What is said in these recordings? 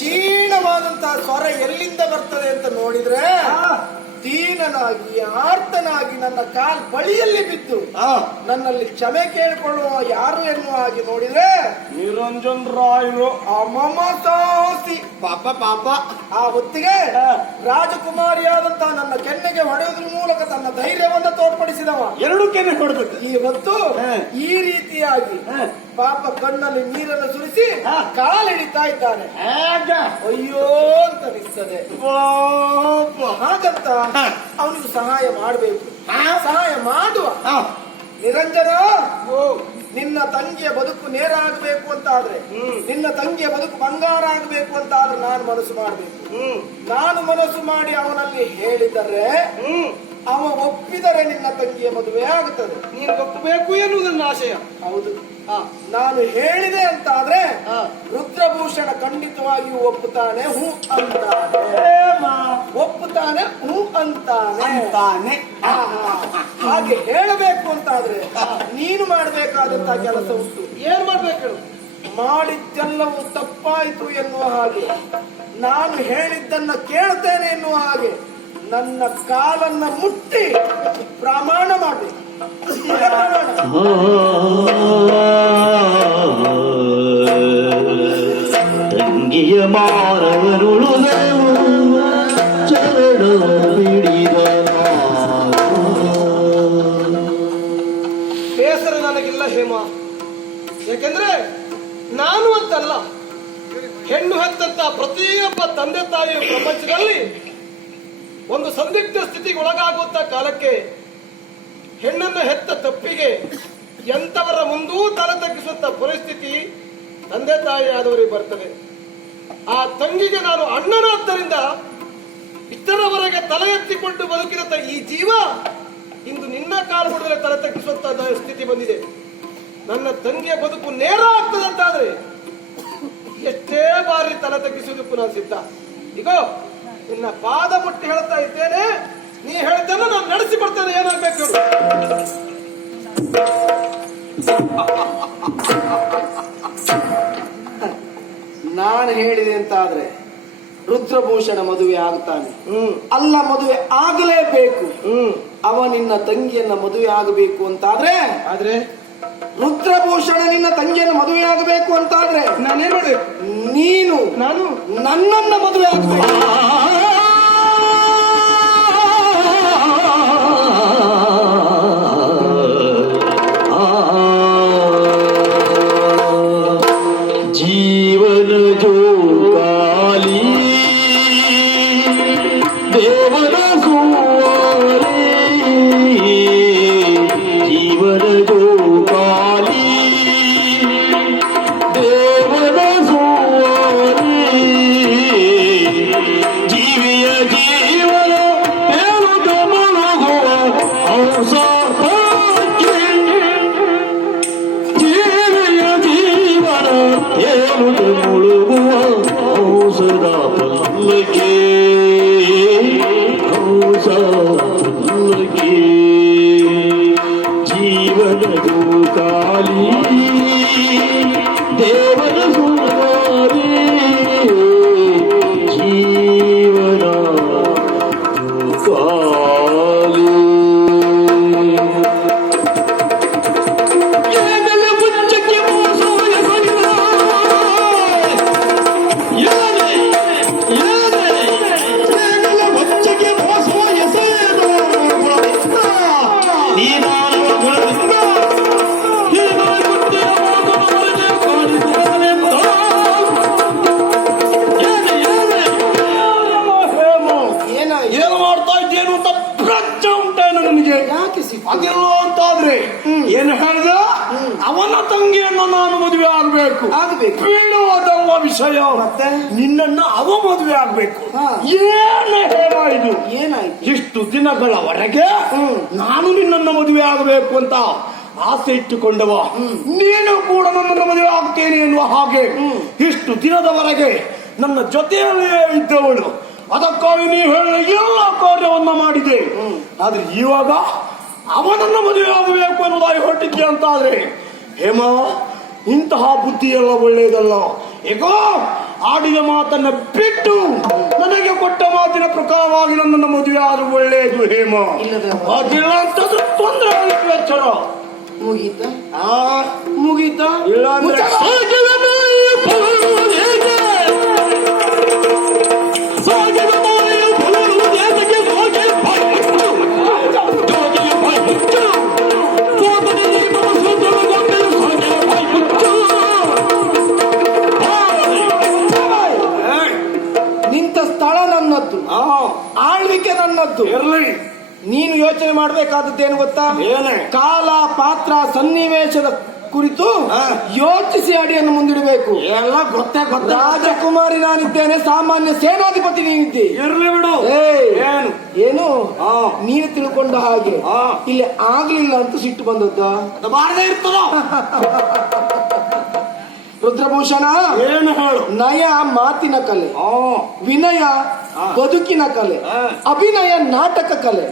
ಕ್ಷೀಣವಾದಂತಹ ಸ್ವರ ಎಲ್ಲಿಂದ ಬರ್ತದೆ ಅಂತ ನೋಡಿದ್ರೆ ದೀನನಾಗಿ ಆರ್ತನಾಗಿ ನನ್ನ ಕಾಲ್ ಬಳಿಯಲ್ಲಿ ಬಿದ್ದು ನನ್ನಲ್ಲಿ ಕ್ಷಮೆ ಕೇಳಿಕೊಳ್ಳುವ ಯಾರು ಎನ್ನುವ ಹಾಗೆ ನೋಡಿದ್ರೆ ನಿರಂಜನ್ ರಾಯರು ಅಮಮತಾಸಿ ಪಾಪ ಪಾಪ. ಆ ಹೊತ್ತಿಗೆ ರಾಜಕುಮಾರಿಯಾದಂತಹ ನನ್ನ ಕೆನ್ನೆಗೆ ಹೊಡೆಯುವುದ್ರ ಮೂಲಕ ತನ್ನ ಧೈರ್ಯವನ್ನು ತೋರ್ಪಡಿಸಿದವ. ಎರಡು ಕೆನ್ನೆ ಹೊಡೆದು ಈ ಹೊತ್ತು ಈ ರೀತಿಯಾಗಿ ಪಾಪ ಕಣ್ಣಲ್ಲಿ ನೀರನ್ನು ಸುರಿಸಿ ಕಾಲಿಡಿತಾ ಇದ್ದಾನೆ. ಅಯ್ಯೋ ಅಂತ ಅನಿಸ್ತದೆ. ಹಾಗಂತ ಅವನಿಗೆ ಸಹಾಯ ಮಾಡಬೇಕು. ಸಹಾಯ ಮಾಡುವ. ನಿರಂಜನ, ನಿನ್ನ ತಂಗಿಯ ಬದುಕು ನೇರ ಆಗಬೇಕು ಅಂತ ಆದ್ರೆ, ನಿನ್ನ ತಂಗಿಯ ಬದುಕು ಬಂಗಾರ ಆಗಬೇಕು ಅಂತ ಆದ್ರೆ ನಾನು ಮನಸ್ಸು ಮಾಡಬೇಕು. ನಾನು ಮನಸ್ಸು ಮಾಡಿ ಅವನಲ್ಲಿ ಹೇಳಿದರೆ ಅವ ಒಪ್ಪಿದರೆ ನಿನ್ನ ತಂಗಿಯ ಮದುವೆ ಆಗುತ್ತದೆ. ನೀನು ಒಪ್ಪಬೇಕು ಎನ್ನುವುದನ್ನ ಆಶಯ. ಹೌದು. ನಾನು ಹೇಳಿದೆ ಅಂತ ಆದ್ರೆ ರುದ್ರಭೂಷಣ ಖಂಡಿತವಾಗಿಯೂ ಒಪ್ಪುತ್ತಾನೆ, ಹೂ ಅಂತಾನೆ. ಒಪ್ಪುತ್ತಾನೆ, ಹೂ ಅಂತಾನೆ. ಹಾಗೆ ಹೇಳಬೇಕು ಅಂತಾದ್ರೆ ನೀನು ಮಾಡಬೇಕಾದಂತಹ ಕೆಲಸ ಉಂಟು. ಏನ್ ಮಾಡ್ಬೇಕು? ಮಾಡಿದ್ದೆಲ್ಲವೂ ತಪ್ಪಾಯಿತು ಎನ್ನುವ ಹಾಗೆ, ನಾನು ಹೇಳಿದ್ದನ್ನ ಕೇಳ್ತೇನೆ ಎನ್ನುವ ಹಾಗೆ ನನ್ನ ಕಾಲನ್ನ ಮುಟ್ಟಿ ಪ್ರಮಾಣ ಮಾಡಬೇಕು. ತಂಗಿಯ ಮಾರವರುಳುದೆವು ಚರಣ ಬಿಡಿದ ಬೇಸರ ನನಗಿಲ್ಲ ಹೇಮ. ಯಾಕೆಂದ್ರೆ ನಾನು ಅಂತಲ್ಲ, ಹೆಣ್ಣು ಹೆತ್ತಂತ ಪ್ರತಿಯೊಬ್ಬ ತಂದೆ ತಾಯಿಯ ಪ್ರಪಂಚದಲ್ಲಿ ಒಂದು ಸಂದಿಗ್ಧ ಸ್ಥಿತಿಗೆ ಒಳಗಾಗುವಂತ ಕಾಲಕ್ಕೆ ಹೆಣ್ಣನ್ನು ಹೆತ್ತ ತಪ್ಪಿಗೆ ಎಂತವರ ಮುಂದೂ ತಲೆ ತಗ್ಗಿಸುವಂತ ಪರಿಸ್ಥಿತಿ ತಂದೆ ತಾಯಿ ಆದವರಿಗೆ ಬರ್ತದೆ. ಆ ತಂಗಿಗೆ ನಾನು ಅಣ್ಣನಾದ್ದರಿಂದ ಇಷ್ಟರವರೆಗೆ ತಲೆ ಎತ್ತಿಕೊಂಡು ಬದುಕಿರಂತ ಈ ಜೀವ ಇಂದು ನಿನ್ನ ಕಾಲು ಹೊಡೆದರೆ ತಲೆ ತಗ್ಗಿಸುವಂತ ಸ್ಥಿತಿ ಬಂದಿದೆ. ನನ್ನ ತಂಗಿಯ ಬದುಕು ನೇರ ಆಗ್ತದೆ ಅಂತಾದ್ರೆ ಎಷ್ಟೇ ಬಾರಿ ತಲೆ ತಗ್ಗಿಸುವುದಕ್ಕೂ ನಾನು ಸಿದ್ಧ. ಈಗ ನಿನ್ನ ಪಾದ ಮುಟ್ಟಿ ಹೇಳ್ತಾ ಇದ್ದೇನೆ, ನೀ ಹೇಳಿದ್ದನ್ನು ನಾನು ನಡೆಸಿಕೊಡ್ತೇನೆ. ಏನಾಗ್ಬೇಕು? ನಾನು ಹೇಳಿದೆ ಅಂತ ಆದ್ರೆ ರುದ್ರಭೂಷಣ ಮದುವೆ ಆಗ್ತಾನೆ. ಅಲ್ಲ, ಮದುವೆ ಆಗಲೇಬೇಕು. ಅವ ನಿನ್ನ ತಂಗಿಯನ್ನ ಮದುವೆ ಆಗಬೇಕು ಅಂತಾದ್ರೆ ರುದ್ರಭೂಷಣ ನಿನ್ನ ತಂಗಿಯನ್ನ ಮದುವೆ ಆಗಬೇಕು ಅಂತಾದ್ರೆ ನಾನೇನ್ ಮಾಡ್ಬೇಕು? ನಾನು ನನ್ನನ್ನ ಮದುವೆ ಆಗಬೇಕು. जीवन जो काली देवन कुंवारे, जीवन जो काली देवन कुंवारे, जीविय जीवन तेरुद मुलुगुವ ಹಂಸ ಮುಳುಗುವ ಔಷಧ ಪಲ್ಲಕ್ಕೆ, ಪಲ್ಲಕ್ಕೆ ಜೀವನದು ಕಾಲಿ ದೇವರ ಸುಮಾರಿ, ಜೀವನ ಕಾಲಿ. ಅದಿಲ್ಲ ಅಂತಾದ್ರೆ ಏನು ಹೇಳಿದ? ಅವನ ತಂಗಿಯನ್ನು ನಾನು ಮದುವೆ ಆಗಬೇಕು. ಬೀಳುವುದಲ್ಲ ವಿಷಯ, ಮತ್ತೆ ನಿನ್ನನ್ನು ಅವ ಮದುವೆ ಆಗ್ಬೇಕು. ಏನು ಹೇಳ ಇದು? ಏನಾಯ್ತು? ಇಷ್ಟು ದಿನಗಳವರೆಗೆ ನಾನು ನಿನ್ನನ್ನು ಮದುವೆ ಆಗಬೇಕು ಅಂತ ಆಸೆ ಇಟ್ಟುಕೊಂಡವ, ನೀನು ಕೂಡ ನನ್ನನ್ನು ಮದುವೆ ಆಗ್ತೇನೆ ಎನ್ನುವ ಹಾಗೆ ಇಷ್ಟು ದಿನದವರೆಗೆ ನನ್ನ ಜೊತೆಯಲ್ಲೇ ಇದ್ದವಳು. ಅದಕ್ಕಾಗಿ ನೀವು ಹೇಳ ಎಲ್ಲ ಕಾರ್ಯವನ್ನ ಮಾಡಿದೆ. ಆದ್ರೆ ಇವಾಗ ಅವನನ್ನು ಮದುವೆ ಆಗಬೇಕು ಅನ್ನೋದಾಗಿ ಹೊರಟಿದ್ದೆ ಅಂತಾದ್ರೆ ಹೇಮ, ಇಂತಹ ಬುದ್ಧಿ ಎಲ್ಲ ಒಳ್ಳೆಯದಲ್ಲ. ಈಗ ಆಡಿದ ಮಾತನ್ನ ಬಿಟ್ಟು ನನಗೆ ಕೊಟ್ಟ ಮಾತಿನ ಪ್ರಕಾರವಾಗಿ ನನ್ನನ್ನು ಮದುವೆ ಆದ್ರೂ ಒಳ್ಳೆಯದು ಹೇಮ. ಇಲ್ಲದೆ ಅದಿಲ್ಲ ಅಂತಂದ್ರೆ ತೊಂದರೆ ಆಗುತ್ತೆ ಎಚ್ಚರ. ಮುಗೀತ ಆ ಮುಗೀತ ಇಲ್ಲ ಅಂದ್ರೆ ನಿಂತ ಸ್ಥಳ ನನ್ನದ್ದು, ಆಳ್ವಿಕೆ ನನ್ನದ್ದು. ಇರ್ಲಿ. ನೀನು ಯೋಚನೆ ಮಾಡಬೇಕಾದದ್ದೇನು ಗೊತ್ತಾ? ಏನೇ? ಕಾಲ ಪಾತ್ರ ಸನ್ನಿವೇಶದ ಕುರಿತು ಹಾ. ಯೋಚಿಸಿ ಅಡಿಯನ್ನು ಮುಂದಿಡಬೇಕು. ಎಲ್ಲ ಗೊತ್ತೇ ಗೊತ್ತ. ರಾಜಕುಮಾರಿ ನಾನಿದ್ದೇನೆ, ಸಾಮಾನ್ಯ ಸೇನಾಧಿಪತಿ ನೀನಿದ್ದಿ. ಇರ್ಲಿ ಬಿಡು. ಏನು ಏನು ಹಾ. ನೀನು ತಿಳ್ಕೊಂಡ ಹಾಗೆ ಹಾ. ಇಲ್ಲಿ ಆಗ್ಲಿಲ್ಲ ಅಂತ ಸಿಟ್ಟು ಬಂದದ್ದ? ಅದು ಬಾರದೇ ಇರ್ತದ. ರುದ್ರಭೂಷಣ, ಏನು ಹೇಳು. ನಯ ಮಾತಿನ ಕಲೆ, ವಿನಯ ಬದುಕಿನ ಕಲೆ, ಅಭಿನಯ ನಾಟಕ ಕಲೆ,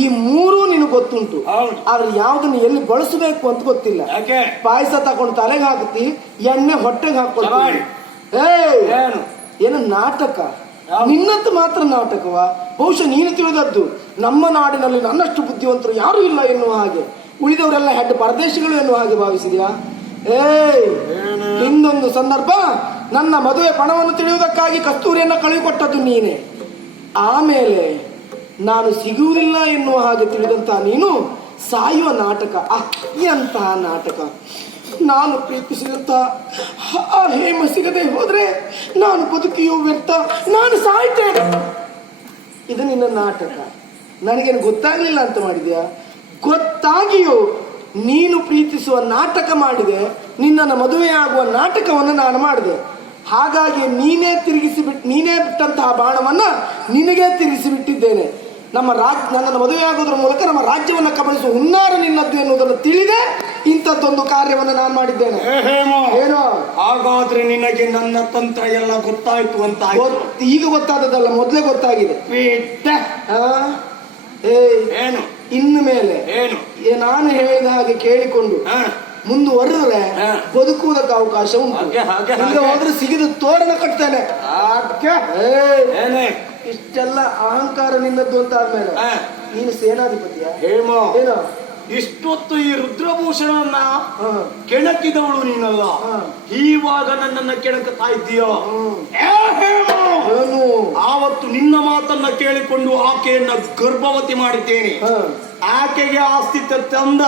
ಈ ಮೂರೂ ನಿನಗೆ ಗೊತ್ತುಂಟು. ಹೌದು. ಆದ್ರೆ ಯಾವ್ದನ್ನ ಎಲ್ಲಿ ಬಳಸಬೇಕು ಅಂತ ಗೊತ್ತಿಲ್ಲ. ಯಾಕೆ? ಪಾಯಸ ತಗೊಂಡು ತಲೆಗೆ ಹಾಕ್ತಿ, ಎಣ್ಣೆ ಹೊಟ್ಟೆಗೆ ಹಾಕೊಳ್ತಿ. ಏನು ಏನು ನಾಟಕ? ನಿನ್ನದ್ದು ಮಾತ್ರ ನಾಟಕವಾ? ಬಹುಶಃ ನೀನು ತಿಳಿದದ್ದು ನಮ್ಮ ನಾಡಿನಲ್ಲಿ ನನ್ನಷ್ಟು ಬುದ್ಧಿವಂತರು ಯಾರು ಇಲ್ಲ ಎನ್ನುವ ಹಾಗೆ, ಉಳಿದವರೆಲ್ಲ ಹೆಡ್ ಪರದೇಶಿಗಳು ಎನ್ನುವ ಹಾಗೆ ಭಾವಿಸಿದ್ಯಾ? ಹಿಂದೊಂದು ಸಂದರ್ಭ ನನ್ನ ಮದುವೆ ಪಣವನ್ನು ತಿಳಿಯುವುದಕ್ಕಾಗಿ ಕಸ್ತೂರಿಯನ್ನ ಕಳುಹಿಕೊಟ್ಟದ್ದು ನೀನೆ. ಆಮೇಲೆ ನಾನು ಸಿಗುವುದಿಲ್ಲ ಎನ್ನುವ ಹಾಗೆ ತಿಳಿದಂತಹ ನೀನು ಸಾಯುವ ನಾಟಕ. ಎಂತಹ ನಾಟಕ! ನಾನು ಪ್ರೀತಿಸಿದಂತಹ ಆ ಹೇಮ ಸಿಗದೆ ಹೋದ್ರೆ ನಾನು ಬದುಕಿಯೂ ವ್ಯರ್ಥ, ನಾನು ಸಾಯ್ತೇನೆ. ಇದು ನಿನ್ನ ನಾಟಕ. ನನಗೇನು ಗೊತ್ತಾಗ್ಲಿಲ್ಲ ಅಂತ ಮಾಡಿದ್ಯಾ? ಗೊತ್ತಾಗಿಯೂ ನೀನು ಪ್ರೀತಿಸುವ ನಾಟಕ ಮಾಡಿದೆ, ನಿನ್ನನ್ನು ಮದುವೆಯಾಗುವ ನಾಟಕವನ್ನು ನಾನು ಮಾಡಿದೆ. ಹಾಗಾಗಿ ನೀನೇ ಬಿಟ್ಟಂತಹ ಬಾಣವನ್ನ ನಿನಗೇ ತಿರುಗಿಸಿ ಬಿಟ್ಟಿದ್ದೇನೆ. ನನ್ನನ್ನು ಮದುವೆಯಾಗೋದ್ರ ಮೂಲಕ ನಮ್ಮ ರಾಜ್ಯವನ್ನು ಕಬಳಿಸುವ ಹುನ್ನಾರ ನಿನ್ನದ್ದು ಎನ್ನುವುದನ್ನು ತಿಳಿದೆ ಇಂಥದ್ದೊಂದು ಕಾರ್ಯವನ್ನು ನಾನು ಮಾಡಿದ್ದೇನೆ. ಏನೋ ಹಾಗಾದ್ರೆ ನಿನಗೆ ನನ್ನ ತಂತ್ರ ಎಲ್ಲ ಗೊತ್ತಾಯ್ತು ಅಂತ ಈಗ ಗೊತ್ತಾದದಲ್ಲ, ಮೊದಲೇ ಗೊತ್ತಾಗಿದೆ. ಏನು ಇನ್ನು ಮೇಲೆ ಏನು ನಾನು ಹೇಳಿದ ಹಾಗೆ ಕೇಳಿಕೊಂಡು ಮುಂದುವರೆದ್ರೆ ಬದುಕುವುದಕ್ಕೆ ಅವಕಾಶ ಉಂಟು. ಹಿಂದೆ ಹೋದ್ರೆ ಸಿಗಿದು ತೋರಣ ಕಟ್ತೇನೆ. ಇಷ್ಟೆಲ್ಲ ಅಹಂಕಾರ ನಿನ್ನದ್ದು ಅಂತ ಆದ್ಮೇಲೆ ನೀನು ಸೇನಾಧಿಪತಿಯ ಹೇಮ? ಏನೋ ಇಷ್ಟೊತ್ತು ಈ ರುದ್ರಭೂಷಣನ್ನ ಕೆಣಕಿದವಳು ನೀನಲ್ಲ, ಈವಾಗ ನನ್ನನ್ನ ಕೆಣಕುತ್ತಾ ಇದ್ದೀಯೋ? ಆವತ್ತು ನಿನ್ನ ಮಾತನ್ನ ಕೇಳಿಕೊಂಡು ಆಕೆಯನ್ನ ಗರ್ಭವತಿ ಮಾಡಿದ್ದೇನೆ. ಆಕೆಗೆ ಆಸ್ತಿತ್ವ ತಂದ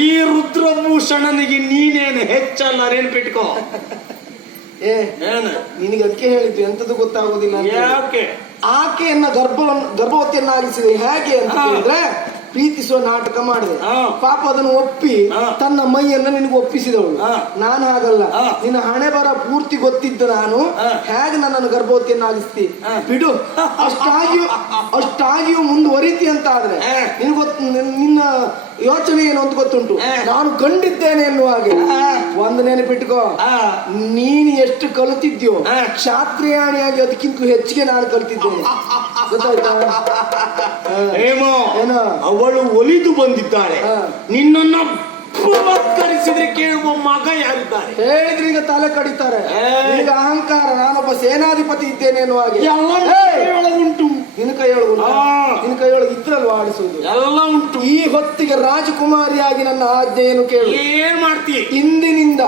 ಈ ರುದ್ರಭೂಷಣನಿಗೆ ನೀನೇನು ಹೆಚ್ಚಲ್ಲ, ನೆನ್ಪಿಟ್ಕೋ. ನಿನಗೆ ಅದಕ್ಕೆ ಹೇಳಿದ್ದು ಎಂತದ್ದು ಗೊತ್ತಾಗುದಿಲ್ಲ. ಯಾಕೆ? ಆಕೆಯನ್ನ ಗರ್ಭವತಿಯನ್ನಾಗಿಸಿದೆ ಹೇಗೆ ಅಂತ ಹೇಳಿದ್ರೆ, ಪ್ರೀತಿಸುವ ನಾಟಕ ಮಾಡಿದೆ. ಪಾಪ ಅದನ್ನು ಒಪ್ಪಿ ತನ್ನ ಮೈಯನ್ನ ನಿನಗೆ ಒಪ್ಪಿಸಿದವಳು. ನಾನು ಹಾಗಲ್ಲ. ನಿನ್ನ ಹಣೆ ಬರ ಪೂರ್ತಿ ಗೊತ್ತಿದ್ದ ನಾನು ಹೇಗೆ ನನ್ನನ್ನು ಗರ್ಭವತಿಯನ್ನಾಗಿಸ್ತಿ? ಬಿಡು. ಅಷ್ಟಾಗಿಯೂ ಮುಂದುವರಿತಿ ಅಂತ ಆದ್ರೆ ನಿನ್ನ ಯೋಚನೆ ಏನು ಅಂತ ಗೊತ್ತುಂಟು. ನಾನು ಕಂಡಿದ್ದೇನೆ ಎನ್ನುವ ಹಾಗೆ ಒಂದು ನೆನಪಿಟ್ಕೋ, ನೀನು ಎಷ್ಟು ಕಲಿತಿದ್ಯೋ ಕ್ಷಾತ್ರಿಯಾಣಿಯಾಗಿ ಅದಕ್ಕಿಂತ ಹೆಚ್ಚಿಗೆ ನಾನು ಕಲಿತಿದ್ದೇನೆ. ಗೊತ್ತಾಯ್ತಾ? ಏನೋ ಅವಳು ಒಲಿದು ಬಂದಿದ್ದಾಳೆ. ನಿನ್ನನ್ನ ಪುರಸ್ಕರಿಸಿದ್ರೆ ಕೇಳುವ ಮಗ ಯಾರಿದ್ದಾರೆ? ಹೇಳಿದ್ರೆ ಈಗ ತಲೆ ಕಡಿತಾರೆ. ಈಗ ಅಹಂಕಾರ, ನಾನೊಬ್ಬ ಸೇನಾಧಿಪತಿ ಇದ್ದೇನೆ ಎನ್ನುವ ಹಾಗೆ ಉಂಟು. ನಿನ್ನ ಕೈಯೊಳಗೆ ಇದ್ರಲ್ವ ಆಡಿಸುವುದು ಎಲ್ಲ ಉಂಟು. ಈ ಹೊತ್ತಿಗೆ ರಾಜಕುಮಾರಿಯಾಗಿ ನನ್ನ ಆಜ್ಞೆಯನ್ನು ಕೇಳು. ಏನ್ ಮಾಡ್ತೀಯ? ಇಂದಿನಿಂದ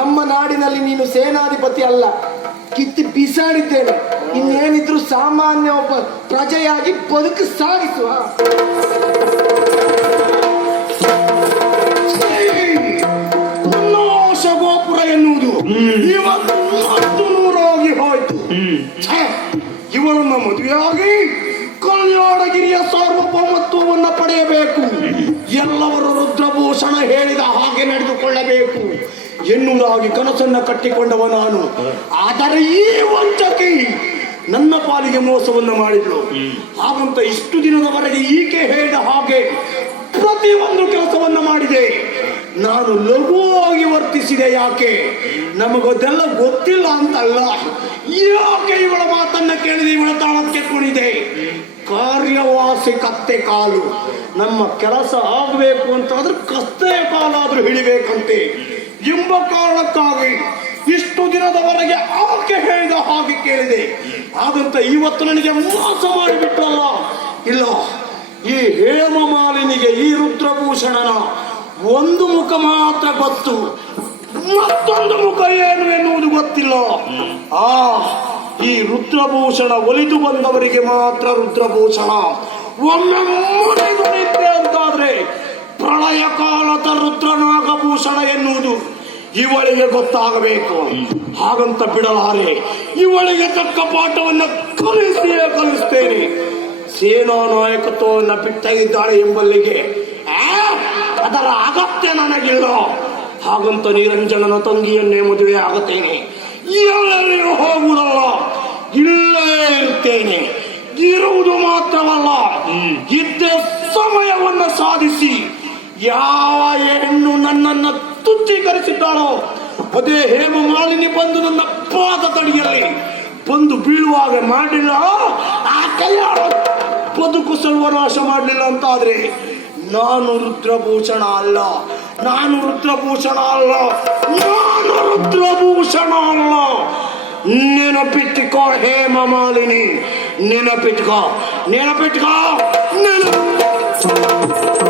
ನಮ್ಮ ನಾಡಿನಲ್ಲಿ ನೀನು ಸೇನಾಧಿಪತಿ ಅಲ್ಲ, ಕಿತ್ತಿ ಬಿಸಾಡಿದ್ದೇನೆ. ಇನ್ನೇನಿದ್ರು ಸಾಮಾನ್ಯ ಒಬ್ಬ ಪ್ರಜೆಯಾಗಿ ಬದುಕು ಸಾಗಿಸುವ. ಗೋಪುರ ಎನ್ನುವುದು ಇವತ್ತು 100 ಹೋಯ್ತು. ಇವರನ್ನ ಮದುವೆಯಾಗಿ ಕಲ್ಯಾಣಗಿರಿಯ ಸಾರ್ವಭೌಮತ್ವವನ್ನು ಪಡೆಯಬೇಕು. ಎಲ್ಲವರು ರುದ್ರಭೂಷಣ ಹೇಳಿದ ಹಾಗೆ ನಡೆದುಕೊಳ್ಳಬೇಕು ಎನ್ನುವುದಾಗಿ ಕನಸನ್ನ ಕಟ್ಟಿಕೊಂಡವ ನಾನು. ಆದರೆ ಈ ವಂಚಕಿ ನನ್ನ ಪಾಲಿಗೆ ಮೋಸವನ್ನು ಮಾಡಿದ್ಳು. ಹಾಗಂತ ಇಷ್ಟು ದಿನದವರೆಗೆ ಈಕೆ ಹೇಳಿದ ಹಾಗೆ ಪ್ರತಿಯೊಂದು ಕೆಲಸವನ್ನ ಮಾಡಿದೆ. ನಾನು ಲಘುವಾಗಿ ವರ್ತಿಸಿದೆ. ಯಾಕೆ? ನಮಗದೆಲ್ಲ ಗೊತ್ತಿಲ್ಲ ಅಂತಲ್ಲ, ಯಾಕೆ ಇವಳ ಮಾತನ್ನ ಕೇಳಿದೆ, ಇವಳ ತಾಳಕ್ಕೆ ಕುಣಿದೆ. ಕಾರ್ಯವಾಸಿ ಕತ್ತೆ ಕಾಲು. ನಮ್ಮ ಕೆಲಸ ಆಗಬೇಕು ಅಂತಾದ್ರೆ ಕತ್ತೆ ಕಾಲಾದ್ರೂ ಹಿಡಿಬೇಕಂತೆ ಎಂಬ ಕಾರಣಕ್ಕಾಗಿ ಇಷ್ಟು ದಿನದವರೆಗೆ ಆಕೆ ಹಾಗೆ ಕೇಳಿದೆ. ಹಾಗಂತ ಇವತ್ತು ನನಗೆ ಮೋಸ ಮಾಡಿಬಿಟ್ಟಲ್ಲ. ಇಲ್ಲ, ಈ ಹೇಮಮಾಲಿನಿಗೆ ಈ ರುದ್ರಭೂಷಣನ ಒಂದು ಮುಖ ಮಾತ್ರ ಗೊತ್ತು, ಮತ್ತೊಂದು ಮುಖ ಏನು ಎನ್ನುವುದು ಗೊತ್ತಿಲ್ಲ. ಈ ರುದ್ರಭೂಷಣ ಒಲಿದು ಬಂದವರಿಗೆ ಮಾತ್ರ ರುದ್ರಭೂಷಣ. ಒಮ್ಮೆ ಮುಡಿದೊಳಿತೆ ಅಂತಾದ್ರೆ ಪ್ರಳಯ ಕಾಲದ ರುದ್ರನಾಗಭೂಷಣ ಎನ್ನುವುದು ಇವಳಿಗೆ ಗೊತ್ತಾಗಬೇಕು. ಹಾಗಂತ ಬಿಡಲಾರೆ, ಇವಳಿಗೆ ತಕ್ಕ ಪಾಠವನ್ನು ಕಲಿಸ್ತೇನೆ. ಸೇನಾ ನಾಯಕತ್ವವನ್ನು ಬಿಟ್ಟಿದ್ದಾಳೆ ಎಂಬಲ್ಲಿಗೆ ಅದರ ಅಗತ್ಯ ನನಗಿಲ್ಲ. ಹಾಗಂತ ನಿರಂಜನನ ತಂಗಿಯನ್ನೇ ಮದುವೆ ಆಗುತ್ತೇನೆ. ಎಲ್ಲರಿಗೂ ಹೋಗುವುದಲ್ಲ, ಇಲ್ಲೇ ಇರ್ತೇನೆ. ಇರುವುದು ಮಾತ್ರವಲ್ಲ, ಇದ್ದ ಸಮಯವನ್ನು ಸಾಧಿಸಿ ಯಾವ ಹೆಣ್ಣು ನನ್ನನ್ನು ತುಚ್ಛೀಕರಿಸಿದ್ದಾಳೋ ಅದೇ ಹೇಮಮಾಲಿನಿ ಬಂದು ನನ್ನ ಪಾದ ತಡಿಯಲ್ಲಿ ಬಂದು ಬೀಳುವಾಗ ಮಾಡಲಿಲ್ಲ, ಆ ಕೈಯ ಬದುಕು ಸರ್ವನಾಶ ಮಾಡಲಿಲ್ಲ ಅಂತಾದ್ರೆ ನಾನು ರುದ್ರಭೂಷಣ ಅಲ್ಲ, ನಾನು ರುದ್ರಭೂಷಣ ಅಲ್ಲ, ನಾನು ರುದ್ರಭೂಷಣ ಅಲ್ಲ. ನೆನಪಿಟ್ಟುಕೋ ಹೇಮಮಾಲಿನಿ, ನೆನಪಿಟ್ಟುಕೋ, ನೆನಪಿಟ್ಟುಕೋ, ನೆನಪು.